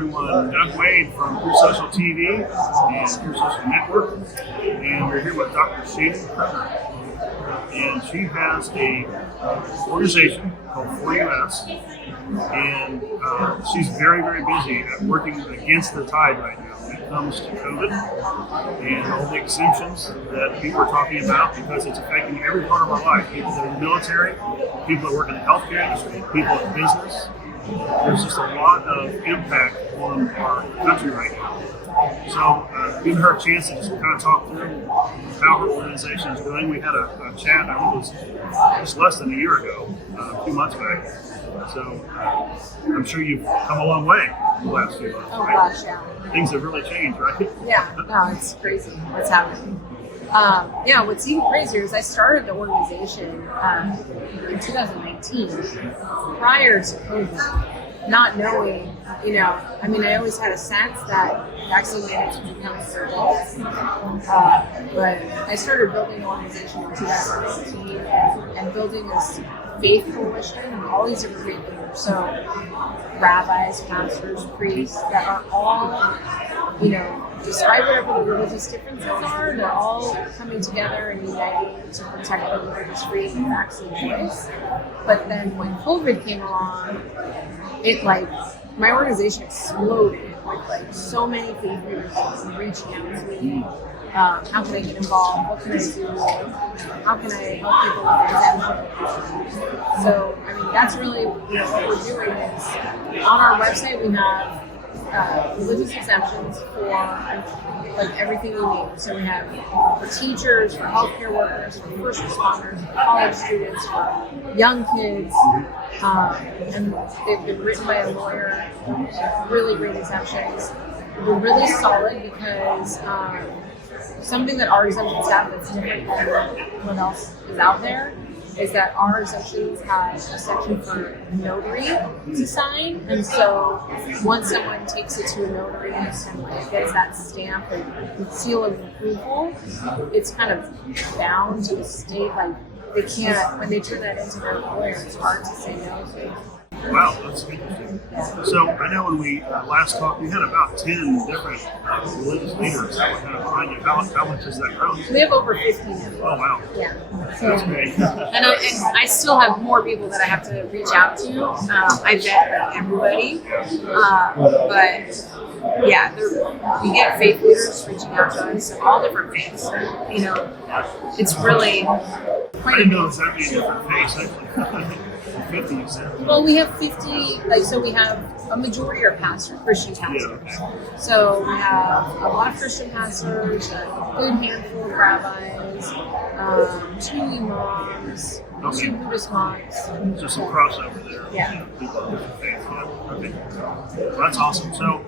everyone. Doug Wade from Pure Social TV and Pure Social Network, and we're here with Dr. Shannon Kroner. And she has a organization called 4US, and she's very, very busy at working against the tide right now when it comes to COVID and all the exemptions that people are talking about, because it's affecting every part of our life. People that are in the military, people that work in the healthcare industry, people in business. There's just a lot of impact on our country right now. So, giving her a chance to just kind of talk through how her organization is doing. We had a chat, I think it was just less than a year ago, a few months back. So, I'm sure you've come a long way in the last few months. Oh, right? gosh, yeah. Things have really changed, right? Yeah, no, it's crazy what's happening. What's even crazier is I started the organization in 2019, prior to COVID, not knowing, I always had a sense that vaccine mandates would become for adults, but I started building the organization in 2019 and building this faith coalition and all these different faith leaders, so rabbis, pastors, priests, that are all, despite whatever the religious differences are, they're all coming together and uniting to protect the religious freedom and vaccine choice. But then when COVID came along, my organization exploded with so many faith leaders reaching out to me. How can I get involved? What can I do? How can I help people with exemption? So, that's really what we're doing is on our website we have religious exemptions for everything you need. So we have for teachers, for healthcare workers, for first responders, for college students, for young kids, and they've been written by a lawyer. Really great exemptions. We're really solid because something that our exemptions have that's different than what else is out there is that our exemptions have a section for notary to sign, and so once someone takes it to a notary and gets that stamp and seal of approval, it's kind of bound to the state. They can't, when they turn that into their lawyer, it's hard to say no to. Wow, that's interesting. So I know when we last talked, we had about 10 different religious leaders that were kind of behind you. How much has that grown? We have over 50 now. Oh, wow. Yeah. That's great. And I still have more people that I have to reach out to. I vet everybody. But yeah, we get faith leaders reaching out to us of all different faiths. It's really I didn't know it was that many different faiths, actually. 50, you said. Well, we have 50, so we have a majority are pastors, Christian pastors. Yeah, okay. So we have a lot of Christian pastors, a good handful of rabbis, 2 imams, 2 Buddhist monks. So some crossover there. Yeah. People of different faiths. Yeah. Okay. Well, that's awesome. So,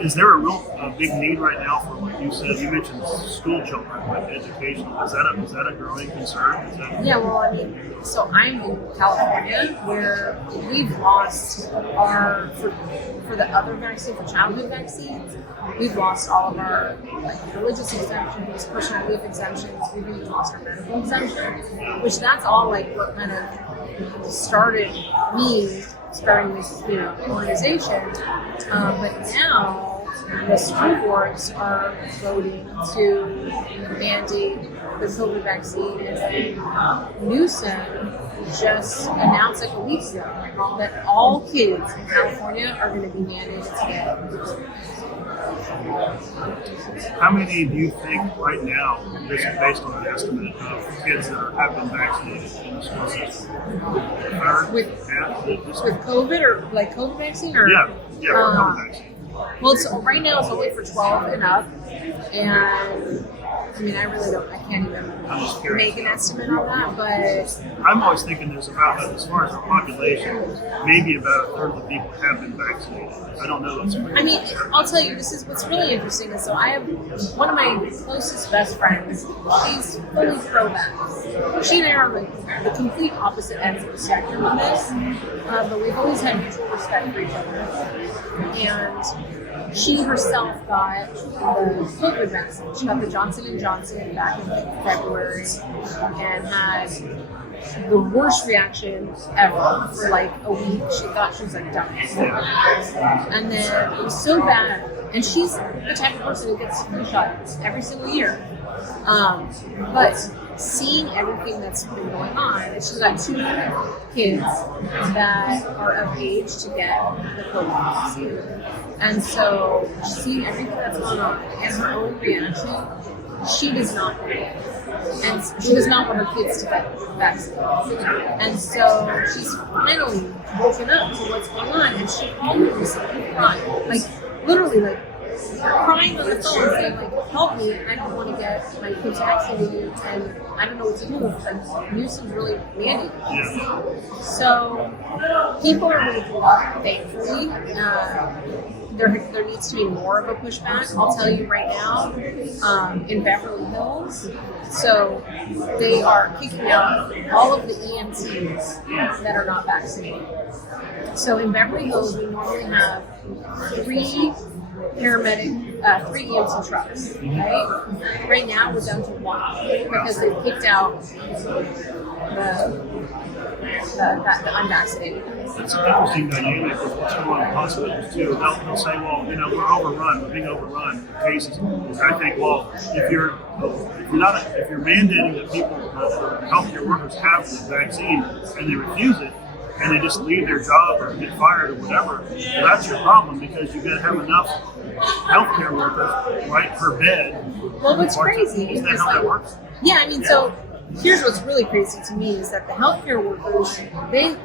is there a big need right now for, like you said, you mentioned school children, like education? Is that a growing concern? Yeah, well, so I'm in California, where we've lost for the other vaccine, for childhood vaccines, we've lost all of our religious exemptions, personal belief exemptions, we've even lost our medical exemptions, which that's all what kind of started me starting this organization, but now the school boards are voting to mandate the COVID vaccine, and then Newsom just announced a week ago that all kids in California are going to be mandated to get the How many do you think right now, this is based on an estimate of kids that have been vaccinated in the school system? with COVID or COVID vaccine or COVID vaccine. Well, right now it's only for 12 and up, and I can't even make an estimate on that, but I'm always thinking there's about, as far as the population, maybe about a third of the people have been vaccinated. I don't know that's pretty I'll tell you, this is what's really interesting is, so I have one of my closest best friends, she's fully pro-vax. She and I are the complete opposite ends of the spectrum on this, but we've always had mutual respect for each other. And she herself got the COVID vaccine. She got the Johnson & Johnson back in February and had the worst reaction ever for like a week. She thought she was like dying. And then it was so bad. And she's the type of person who gets flu shots every single year. But seeing everything that's been going on, and she's got 2 kids that are of age to get the COVID vaccine. And so seeing everything that's going on and her own reaction, she does not want it. And she does not want her kids to get vaccinated. And so she's finally woken up to what's going on, and she called me recently crying. Like, literally, like, crying on the phone saying, like, help me, I don't want to get my kids vaccinated, and I don't know what to do because Newsom's really mandated. Yeah. So people are waking up, thankfully. There needs to be more of a pushback. I'll tell you right now, in Beverly Hills, so they are kicking out all of the EMTs that are not vaccinated. So in Beverly Hills, we normally have 3 paramedic, 3 EMT trucks, right? Right now, we're down to 1 because they've kicked out the unvaccinated. It's an interesting dynamic with what's going on in hospitals too. They'll say, well, you know, we're overrun, we're being overrun with cases. And I think, well, if you're mandating that people, healthcare workers have the vaccine and they refuse it, and they just leave their job or get fired or whatever, well, that's your problem because you've got to have enough healthcare workers right per bed. Well, what's crazy is that how that works? Yeah, I mean, so here's what's really crazy to me is that the healthcare workers, they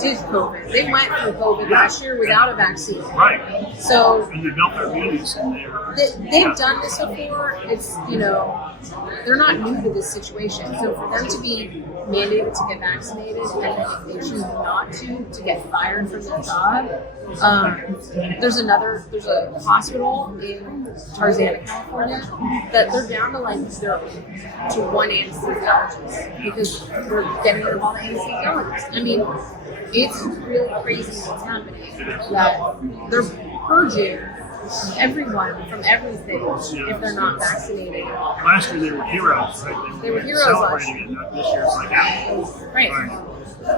did COVID. They went through COVID last year without a vaccine. Right. So and they built their immunities in there. They've done this before. It's, you know, they're not new to this situation. So for them to be mandated to get vaccinated and then they choose not to get fired from their job. There's a hospital in Tarzana, California, that they're down to like 1 anesthesiologist because we're getting rid of all the anesthesiologists. I mean, it's really crazy what's happening. That they're purging everyone from everything if they're not vaccinated. Last year they were heroes, right? They were heroes last year. Celebrating it, not this year. It's like, right.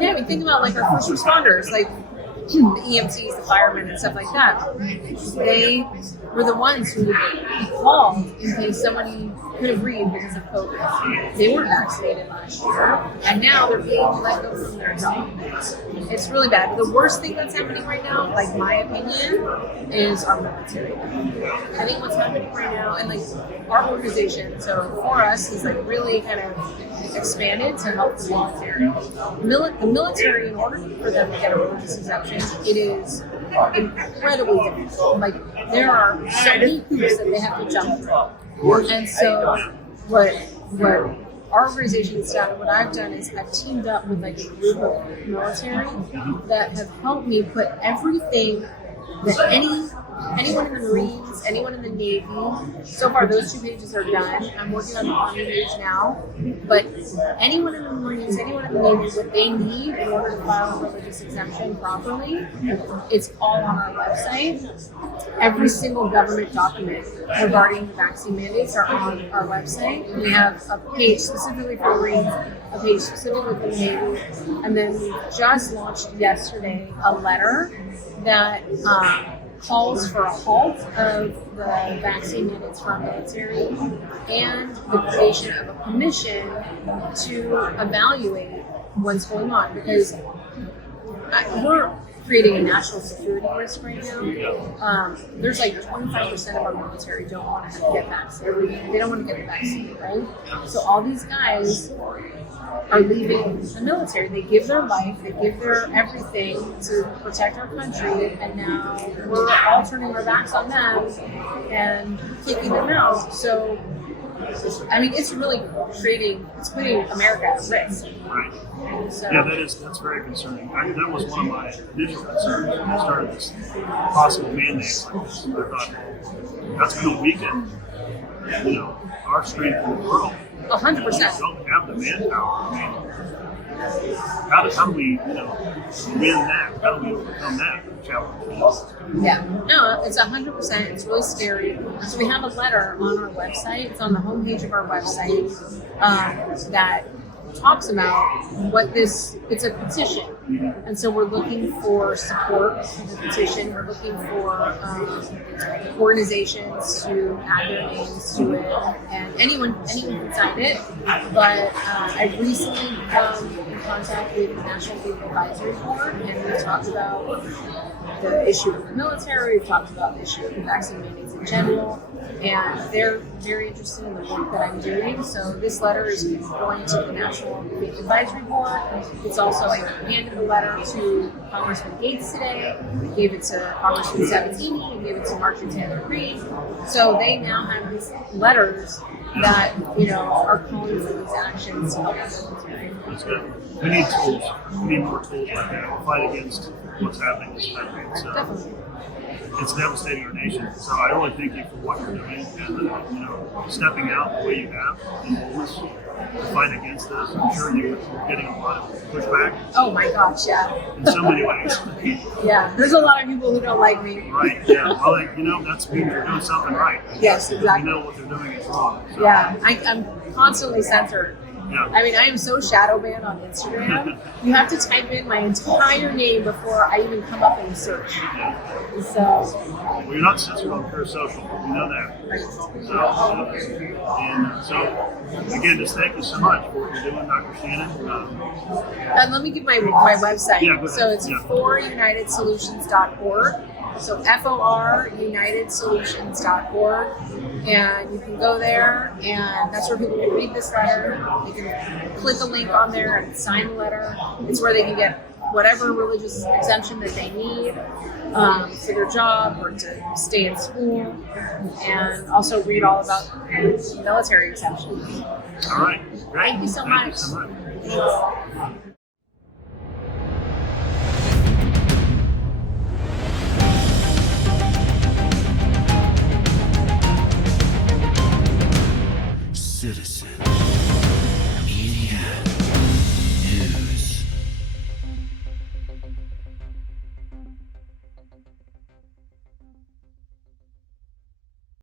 Yeah, I mean, think about like our first responders, like the EMTs, the firemen, and stuff like that. They were the ones who would be called in case somebody couldn't breathe because of COVID. They weren't vaccinated last year, and now they're being let go from their job. It's really bad. The worst thing that's happening right now, like my opinion, is our military. I think what's happening right now, and like our organization, so for us, is like really kind of expanded to help the military. The military, in order for them to get a religious exemption, it is incredibly difficult. Like there are so many hoops that they have to jump through. And so what our organization has done, and what I've done is I've teamed up with like a group of military that have helped me put everything that anyone in the Marines, anyone in the Navy, so far those 2 pages are done. I'm working on the Army page now. But anyone in the Marines, anyone in the Navy, what they need in order to file a religious exemption properly, it's all on our website. Every single government document regarding vaccine mandates are on our website. We have a page specifically for Marines, a page specifically for the Navy, and then we just launched yesterday a letter that calls for a halt of the vaccine mandates for our military and the creation of a commission to evaluate what's going on, because we're creating a national security risk right now. There's like 25% of our military don't want to get vaccinated. They don't want to get the vaccine, right? So all these guys are leaving the military. They give their life, they give their everything to protect our country, and now we're all turning our backs on them and kicking them out. So, I mean, it's really putting America at risk. Right. So, yeah, that's very concerning. That was one of my initial concerns when I started this possible mandate like this. I thought that's going to weaken, our strength in the world. 100%. We don't have the manpower. I mean, how do we, win that? How do we overcome that challenge? Yeah, no, it's 100%. It's really scary. So we have a letter on our website. It's on the homepage of our website that talks about it's a petition. And so we're looking for support for the petition. We're looking for organizations to add their names to it. And anyone can sign it. But I recently come in contact with the National Youth Advisory Board, and we talked about the issue of the military. We've talked about the issue of the vaccine mandates in general. And they're very interested in the work that I'm doing. So this letter is going to the National Youth Advisory Board. It's also, I handed the letter to Congressman Gates today. I gave it to Congressman Sabatini. I gave it to Marjorie Taylor Greene. So they now have these letters that, are calling for these actions to help the military. That's good. We need tools. We need more tools like that to fight against what's happening in this country. So Definitely. it's devastating our nation. So I really thank you for what you're doing and stepping out the way you have in boldness to fight against this. I'm sure you're getting a lot of pushback. Oh my gosh, yeah. In so many ways. Yeah, there's a lot of people who don't like me. Right, yeah. Well, that's means you're doing something right. Yes, exactly. You know what they're doing is wrong. So, Yeah, I'm constantly censored. Yeah. I mean, I am so shadow banned on Instagram. You have to type in my entire name before I even come up in the search. So, Well, you're not censored on Pure Social. We know that. So again, just thank you so much for what you're doing, Dr. Shannon. and let me give my website. Yeah, go ahead. So it's Yeah. forunitedsolutions.org. So FORUnitedSolutions.org. And you can go there, and that's where people can read this letter. They can click a link on there and sign the letter. It's where they can get whatever religious exemption that they need for their job or to stay in school, and also read all about military exemptions. All right, great. Thank you so Thank you much. so much. Thanks.